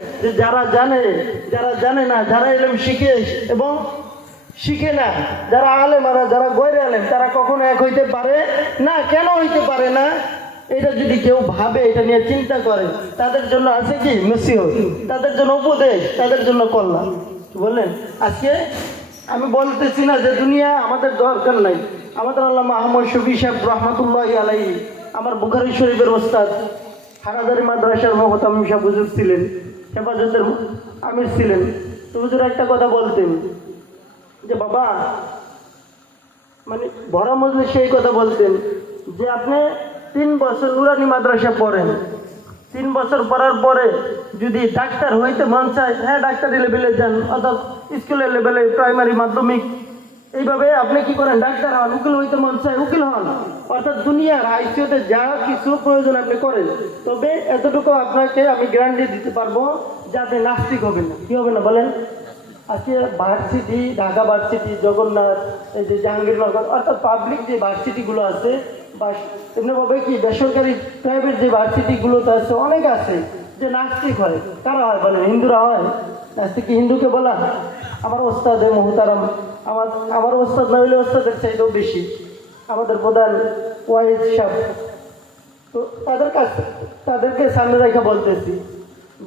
যে যারা জানে না, যারা ইলম শিখে এবং শিখে না, যারা আলেম আর যারা গয়রে আলেম, তারা কখনো এক হইতে পারে না। কেন হইতে পারে না? এটা যদি কেউ ভাবে, এটা নিয়ে চিন্তা করে, তাদের জন্য আছে কি নসিহত, তাদের জন্য উপদেশ, তাদের জন্য কল্যাণ। বললেন আজকে আমি বলতেছি না যে দুনিয়া আমাদের দরকার নাই। আমাদের আল্লামা আহমদ শফি সাহেব রহমাতুল্লাহি আলাইহি, আমার বুখারী শরীফের ওস্তাদ, হারাদারি মাদ্রাসার মুহতামিম সাহেব হুজুর ছিলেন, হেফাজতের আমির ছিলেন। তো হুজুর একটা কথা বলতেন যে বাবা, মানে ভরা মজলিসে সেই কথা বলতেন যে আপনি 3 বছর নুরানি মাদ্রাসা পড়েন, 3 বছর পড়ার পরে যদি ডাক্তার হইতে মন চায়, হ্যাঁ ডাক্তারি লেভেলে যান, অর্থাৎ স্কুলের লেভেলে, প্রাইমারি, মাধ্যমিক, এইভাবে আপনি কি করেন, ডাক্তার হন। উকিল হইতে মন চায়, উকিল হন। অর্থাৎ দুনিয়ার আইসিইউতে যা কিছু প্রয়োজন আপনি করেন। তবে এতটুকু আপনাকে আমি গ্যারান্টি দিতে পারবো যে আপনি নাস্তিক হবেন না। কি হবে না বলেন? আজকে ভার্সিটি, ঢাকা ভার্সিটি, জগন্নাথ, এই যে জাহাঙ্গীরনগর, অর্থাৎ পাবলিক যে ভার্সিটিগুলো আছে, বা এমনিভাবে কি বেসরকারি প্রাইভেট যে ভার্সিটিগুলোতে আছে, অনেক আছে যে নাস্তিক হয়। কারা হয় বলেন? হিন্দুরা হয়। নাস্তিক কি হিন্দুকে বলা? আমার ওস্তাদ মোহতারাম, আমার ওস্তাদ না হইলে ওস্তাদের চাইতেও বেশি, আমাদের প্রধান ওয়াইজ সাহেব। তো তাদেরকে সামনে রেখে বলতেছি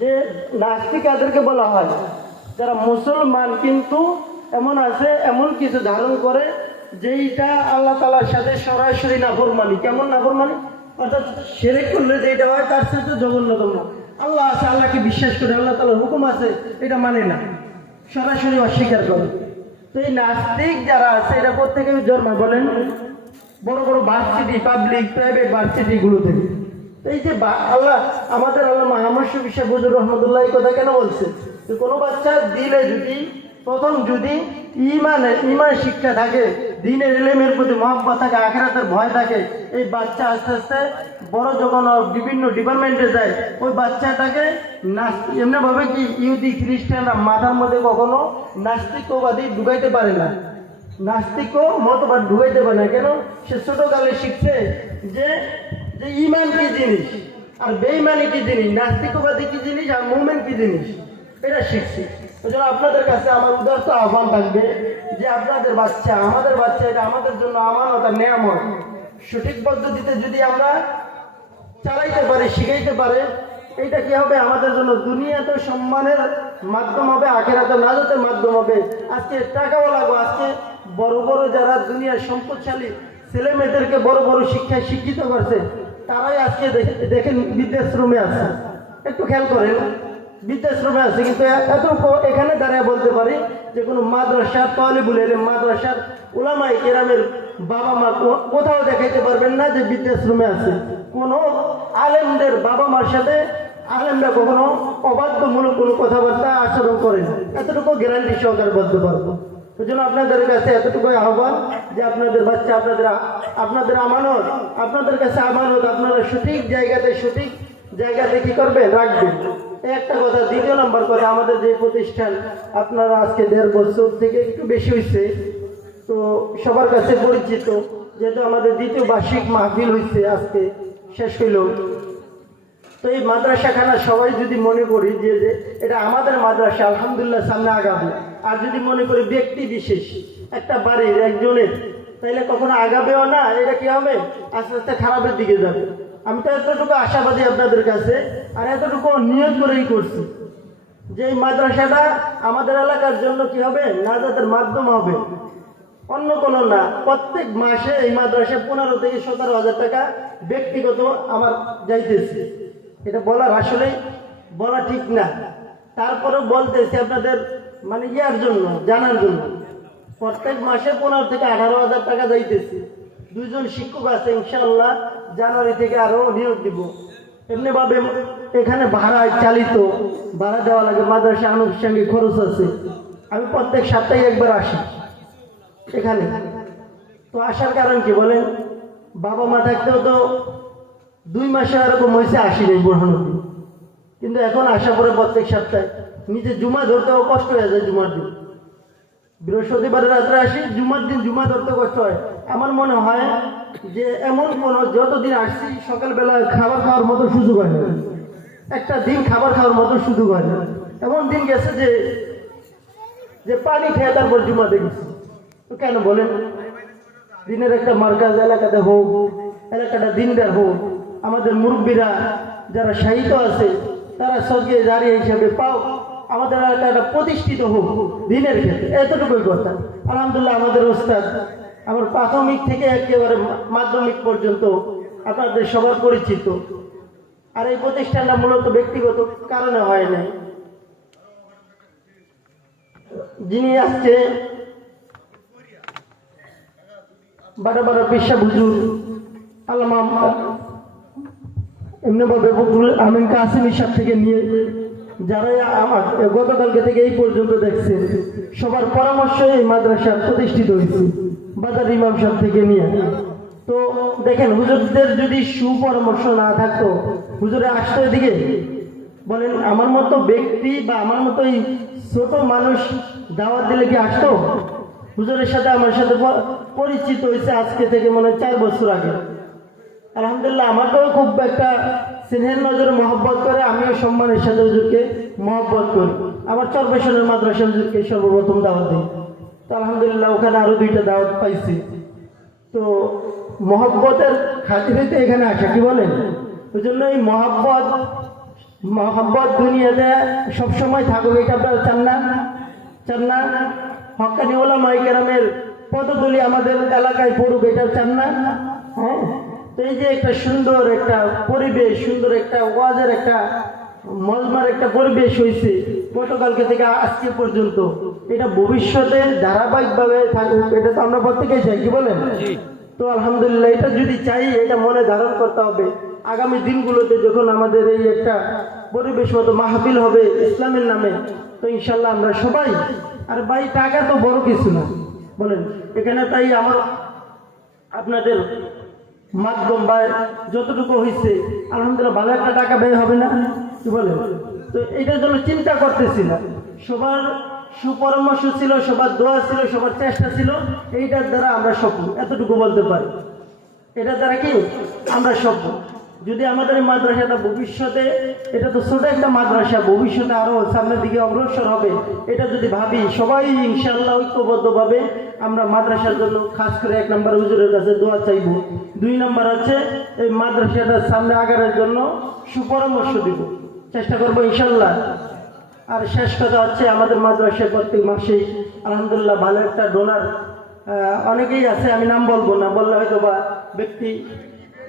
যে নাস্তিক তাদেরকে বলা হয় যারা মুসলমান কিন্তু এমন আছে, এমন কিছু ধারণ করে যেইটা আল্লাহ তাআলার সাথে সরাসরি নাফরমানি। কেমন নাফরমানি? অর্থাৎ শিরক করলে যেটা হয় তার সাথে জঘন্যতম। আল্লাহ আছে, আল্লাহকে বিশ্বাস করে, আল্লাহ তাআলার হুকুম আছে, এটা মানে না, সরাসরি অস্বীকার করে। তো এই নাস্তিক যারা আছে, এটা প্রত্যেকে জন্মায় বলেন বড় বড় ভার্সিটি, পাবলিক প্রাইভেট ভার্সিটিগুলো থেকে। এই যে আল্লাহ, আমাদের আল্লামা আহমদ শফি সাহেব হুজুর রহমাতুল্লাহ এই কথা কেন বলছে যে কোনো বাচ্চা দিলে যদি প্রথম যদি ইমান শিক্ষা থাকে, দ্বীনের ইলমের প্রতি মহব্বত থাকে, আখিরাতের ভয় থাকে, এই বাচ্চা আস্তে আস্তে বড় যখন বিভিন্ন ডিপার্টমেন্টে যায়, ওই বাচ্চাটাকে এমনিভাবে কি ইহুদি খ্রিস্টানরা মাথার মধ্যে কখনো নাস্তিকবাদী ঢুকাইতে পারে না, নাস্তিকও মতবাদ ঢুকাইতে পারে না। কেন? সে ছোটকালে শিখছে যে ঈমান কি জিনিস আর বেঈমানি কি জিনিস, নাস্তিকবাদী কি জিনিস আর মুমিন কি জিনিস, এটা শিখছে। ওই জন্য আপনাদের কাছে আমার উদারত আহ্বান থাকবে যে আপনাদের বাচ্চা, আমাদের বাচ্চা, এটা আমাদের জন্য আমানত আর নেয়ামত। সঠিক পদ্ধতিতে যদি আমরা চালাইতে পারি, শিখাইতে পারে, এইটা কি হবে? আমাদের জন্য দুনিয়াতে সম্মানের মাধ্যম হবে, আখিরাতে নাজাতের মাধ্যম হবে। আজকে টাকাওয়ালা গো, আজকে বড় বড় যারা দুনিয়ার সম্পদশালী ছেলে মেয়েদেরকে বড় বড় শিক্ষায় শিক্ষিত করছে, তারাই আজকে দেখেন বৃদ্ধাশ্রমে আছে। একটু খেয়াল করেন, বৃদ্ধাশ্রমে আছে। কিন্তু এত এখানে দাঁড়ায় বলতে পারি যে কোনো মাদ্রাসার তালিবুল ইলম, মাদ্রাসার উলামায়ে কেরামের বাবা মা কোথাও দেখাইতে পারবেন না যে বৃদ্ধাশ্রমে আছে। কোনো আলেমদের বাবা মার সাথে আলেমরা কখনো অবাধ্যমূলক কোনো কথাবার্তা আচরণ করে না, এতটুকু গ্যারান্টি সহকারে বলতে পারবো। ওই জন্য আপনাদের কাছে এতটুকুই আহ্বান যে আপনাদের বাচ্চা, আপনাদের আমানত, আপনাদের কাছে আমানত, আপনারা সঠিক জায়গাতে কি করবেন, রাখবেন। একটা কথা। দ্বিতীয় নম্বর কথা, আমাদের যে প্রতিষ্ঠান, আপনারা আজকে 1.5 বছর থেকে একটু বেশি হয়েছে, তো সবার কাছে পরিচিত, যেহেতু আমাদের 2য় বার্ষিক মাহফিল হয়েছে, আজকে শেষ হইল। তো এই মাদ্রাসাখানা সবাই যদি মনে করি যে এটা আমাদের মাদ্রাসা, আলহামদুলিল্লাহ সামনে আগাবে। আর যদি মনে করি ব্যক্তি বিশেষ, একটা বাড়ির একজনের, তাইলে কখনো আগাবেও না। এটা কি হবে? আস্তে আস্তে খারাপের দিকে যাবে। আমি তো এতটুকু আশাবাদী আপনাদের কাছে, আর এতটুকু নিয়ত করেই করছি যে এই মাদ্রাসাটা আমাদের এলাকার জন্য কি হবে, নাজাতের মাধ্যম হবে, অন্য কোনো না। প্রত্যেক মাসে এই মাদ্রাসায় 15 থেকে 17 হাজার টাকা ব্যক্তিগত আমার যাইতেছে। এটা বলার আসলেই বলা ঠিক না, তারপরেও বলতেছি আপনাদের মানে ইয়ার জন্য, জানার জন্য। প্রত্যেক মাসে 15 থেকে 18 হাজার টাকা যাইতেছে। 2 জন শিক্ষক আছে, ইনশাআল্লাহ জানুয়ারি থেকে আরো নিয়োগ দিব। এমনিভাবে এখানে ভাড়ায় চালিত, ভাড়া দেওয়া লাগে, মাদ্রাসা আনুষ্ঠানিক খরচ আছে। আমি প্রত্যেক সপ্তাহে একবার আসি এখানে। তো আসার কারণ কি বলেন? বাবা মা থাকতেও তো 2 মাসে এরকম হয়েছে আসি নেই বোরহানুদ্দিন, কিন্তু এখন আসা পরে প্রত্যেক সপ্তাহে নিজে জুমা ধরতেও কষ্ট হয়ে যায়। জুমার দিন, বৃহস্পতিবারের রাত্রে আসি, জুমার দিন জুমা ধরতে কষ্ট হয়। আমার মনে হয় যে এমন কোনো, যতদিন আসছি সকালবেলা খাবার খাওয়ার মতো সুযোগ হয় না। একটা দিন খাবার খাওয়ার মতো সুযোগ হয় না। এমন দিন গেছে যে যে পানি খেয়ে তারপর জুমাতে গেছে। তো কেন বলেন? দিনের একটা মার্কাজ এলাকাতে হোক, এলাকাটা দিনদার হোক, আমাদের মুরব্বীরা যারা শাহিত আছে তারা সরকারি জারি হিসেবে পাও, আমাদের এলাকাটা প্রতিষ্ঠিত হোক দিনের ক্ষেত্রে, এতটুকুই কথা। আলহামদুলিল্লাহ আমাদের ওস্তাদ আমার প্রাথমিক থেকে একেবারে মাধ্যমিক পর্যন্ত আপনাদের সবার পরিচিত। আর এই প্রতিষ্ঠানটা মূলত ব্যক্তিগত কারণে হয় নাই। যিনি আজকে বারো বারো পেশা হুজুর আল্লামা এমনিভাবে ফখরুল আমিন কাসিমি সাহেব থেকে নিয়ে যারা আমার গতকালকে থেকে এই পর্যন্ত দেখছেন, সবার পরামর্শে এই মাদ্রাসা প্রতিষ্ঠিত হয়েছে, বাজার ইমাম সাহেব থেকে নিয়ে। তো দেখেন, হুজুরদের যদি সুপরামর্শ না থাকতো, হুজুরে আসতো এদিকে? বলেন, আমার মতো ব্যক্তি বা আমার মতো এই ছোট মানুষ দাওয়াত দিলে কি আসতো? হুজুরের সাথে আমার সাথে পরিচিত হয়েছে আজকে থেকে মনে হয় 4 বছর আগে। আলহামদুলিল্লাহ আমাকেও খুব একটা স্নেহের নজরে মহব্বত করে, আমিও সম্মানের সাথে হুজুরকে মহব্বত করি। আমার চরবেশনের মাদ্রাসা হুজুরকে সর্বপ্রথম দাওয়াত দিই। তো আলহামদুলিল্লাহ ওখানে আরো 2টা দাওয়াত পাইছি। তো মহব্বতের খাতিরে তো এখানে আসা, কি বলেন? ওই জন্য এই মহব্বত দুনিয়াতে সবসময় থাকুক, এটা আপনারা চান না? চান না? হক্কানি ওলামায়ে কেরামের পদধূলি আমাদের এলাকায় পড়ুক, এটা চান না? হ্যাঁ। তো এই যে একটা সুন্দর একটা পরিবেশ, সুন্দর একটা ওয়াজের একটা মজমার একটা পরিবেশ হয়েছে গতকালকে থেকে আজকে পর্যন্ত, এটা ভবিষ্যতে ধারাবাহিকভাবে থাকুক, এটা তো আমরা প্রত্যেকেই চাই, কি বলেন? তো আলহামদুলিল্লাহ এটা যদি চাই, এটা মনে ধারণ করতে হবে। আগামী দিনগুলোতে যখন আমাদের এই একটা পরিবেশ মতো মাহফিল হবে ইসলামের নামে, তো ইনশাল্লাহ আমরা সবাই, আর ভাই টাকা তো বড় কিছু না, বলেন? এখানে তাই আমার আপনাদের মাধ্যম বা যতটুকু হয়েছে আলহামদুলিল্লাহ ভালো একটা টাকা ব্যয় হবে না, কি বলেন? তো এটার জন্য চিন্তা করতেছি না, সবার সুপরামর্শ ছিল, সবার দোয়া ছিল, সবার চেষ্টা ছিল, এইটার দ্বারা আমরা সফল, এতটুকু বলতে পারি। এটার দ্বারা কি আমরা সফল। যদি আমাদের এই মাদ্রাসাটা ভবিষ্যতে, এটা তো ছোট একটা মাদ্রাসা, ভবিষ্যতে আরো সামনের দিকে অগ্রসর হবে, এটা যদি ভাবি সবাই ইনশাআল্লাহ ঐক্যবদ্ধভাবে আমরা মাদ্রাসার জন্য খাস করে 1 নম্বর হুজুরের কাছে দোয়া চাইব, 2 নম্বর হচ্ছে এই মাদ্রাসাটার সামনে আগানোর জন্য সুপরামর্শ দিব, চেষ্টা করবো ইনশাআল্লাহ। আর শেষ কথা হচ্ছে, আমাদের মাদ্রাসায় প্রত্যেক মাসেই আলহামদুলিল্লাহ ভালো একটা ডোনার অনেকেই আছে, আমি নাম বলবো না, বললে হয়তো বা ব্যক্তি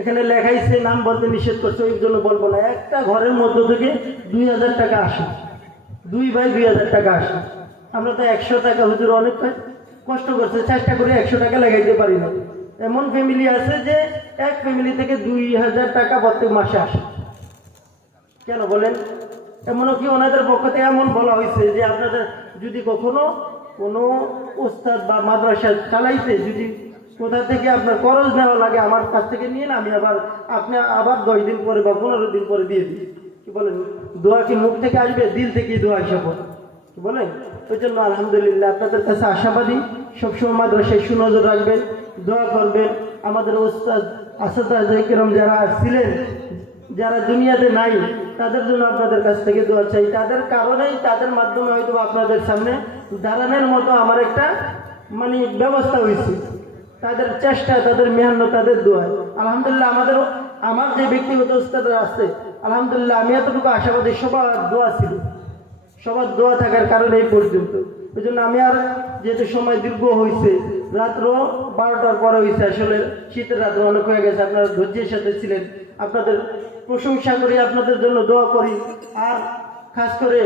এখানে লেখাইছে, নাম বলতে নিষেধ করছে, ওই জন্য বলবো না। একটা ঘরের মধ্য থেকে 2000 টাকা আসে, 2 ভাই 2000 টাকা আসে। আমরা তো 100 টাকা হুজুর অনেক কষ্ট করছে, চেষ্টা করে 100 টাকা লাগাইতে পারি না। এমন ফ্যামিলি আছে যে এক ফ্যামিলি থেকে 2000 টাকা প্রত্যেক মাসে আসে। কেন বলেন? এমনও কি ওনাদের পক্ষ থেকে এমন বলা হয়েছে যে আপনাদের যদি কখনো কোনো উস্তাদ বা মাদ্রাসা চালাইতে যদি কোথা থেকে আপনার খরচ নেওয়া লাগে, আমার কাছ থেকে নিয়ে না, আমি আপনি আবার 10 দিন পরে বা 15 দিন পরে দিয়ে দিই। কি বলেন? দোয়া কি মুখ থেকে আসবে? দিল থেকেই দোয়া হিসাব, কি বলেন? ওই জন্য আলহামদুলিল্লাহ আপনাদের কাছে আশাবাদী, সবসময় মাদ্রাসায় সুনজর রাখবেন, দোয়া করবেন। আমাদের উস্তাদ আসাদুজ্জামান কিরাম যারা ছিলেন, যারা দুনিয়াতে নাই, তাদের জন্য আপনাদের কাছ থেকে দোয়া চাই। তাদের কারণেই, তাদের মাধ্যমে হয়তো আপনাদের সামনে দাঁড়ানোর মতো আমার একটা মানে ব্যবস্থা হয়েছে। তাদের চেষ্টা, তাদের মেহনত, তাদের দোয়া। আলহামদুলিল্লাহ আমার যে ব্যক্তিগত উস্তাদরা আছে, আলহামদুলিল্লাহ আমি এতটুকু আশাবাদী, সবার দোয়া ছিল, সবার দোয়া থাকার কারণে এই পর্যন্ত। ওই জন্য আমি আর, যেহেতু সময় দীর্ঘ হয়েছে, রাত্র 12টার পরে হয়েছে, আসলে শীতের রাত্র অনেক হয়ে গেছে, আপনারা ধৈর্যের সাথে ছিলেন, আপনাদের প্রশংসা করি, আপনাদের জন্য দোয়া করি। আর খাস করে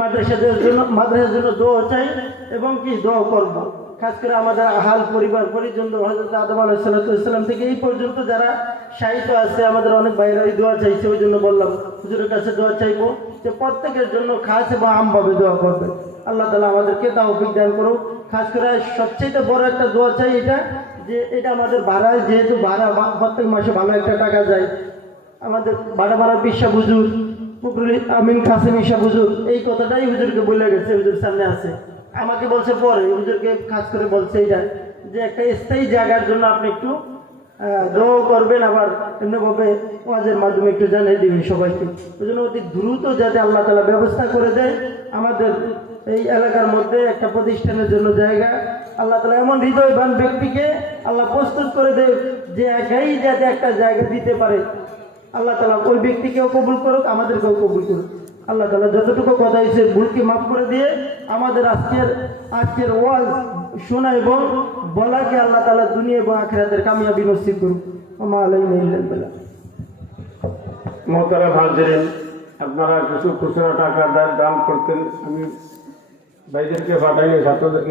মাদ্রাসার জন্য দোয়া চাই এবং কি দোয়া করবো। খাস করে আমাদের আহাল পরিবার পরিজন, হযরত আদম আলাইহিস সালাম থেকে এই পর্যন্ত যারা শাহিদ আছে, আমাদের অনেক ভাইরা এই দোয়া চাইছে। ওই জন্য বললাম হুজুরের কাছে দোয়া চাইবো যে প্রত্যেকের জন্য খাস এবং আমভাবে দোয়া করবে। আল্লাহ তাআলা আমাদেরকে তাওফিক দান করুক। খাস করে সবচেয়ে বড় একটা দোয়া চাই এটা, যে এটা আমাদের ভাড়ায়, যেহেতু ভাড়া প্রত্যেক মাসে ভালো একটা টাকা যায়, আমাদের ভাড়া পিসা হুজুর ফখরুল আমিন কাসিমি সাহেব হুজুর এই কথাটাই হুজুরকে বলে গেছে, হুজুর সামনে আছে, আমাকে বলছে পরে, হুজুরকে খাস করে বলছে এইটা, যে একটা স্থায়ী জায়গার জন্য আপনি একটু দোয়া করবেন, আবার এমনিভাবে ওয়াজের মাধ্যমে একটু জানিয়ে দিবেন সবাইকে। ওই জন্য অতি দ্রুত যাতে আল্লাহ তাআলা ব্যবস্থা করে দেয় আমাদের এই এলাকার মধ্যে একটা প্রতিষ্ঠানের জন্য জায়গা। আল্লাহ তাআলা এমন হৃদয়বান ব্যক্তিকে আল্লাহ প্রস্তুত করে দেয় যে একাই যাতে একটা জায়গা দিতে পারে। আল্লাহ তাআলা ওই ব্যক্তিকেও কবুল করুক, আমাদেরকেও কবুল করুক। আল্লাহ তাআলা যতটুকু কথা হয়েছে ভুলকে মাফ করে দিয়ে আমাদের আজকের ওয়াজ শোনা এবং বলাকে আল্লাহ তাআলা দুনিয়া এবং আখিরাতের কামিয়াবি নসিব করুক। ওমা আলাইনা ইল্লাল বালাগ। মোহতারাম হাজিরিন, আপনারা কিছু খুচরা টাকা দান করতেন, আমি ভাইদেরকে পাঠাইনি ছাত্রদের